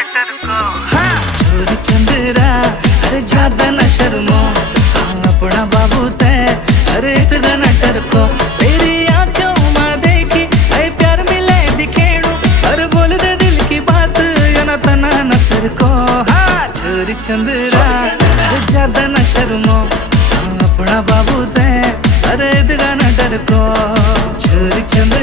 हाँ छोरी चंद्रा अरे ज्यादा न शर्मो, हाँ अपना बाबू तय अरे इतना न डरको। तेरी आंखों में देखी ऐ प्यार मिले दिखेणु, अरे बोल दे दिल की बात या ना तना नसर को। हाँ छोरी चंद्रा अरे ज्यादा न शर्मो, हाँ अपना बाबू तय अरे इतना न डरको। छोरी चंद्रा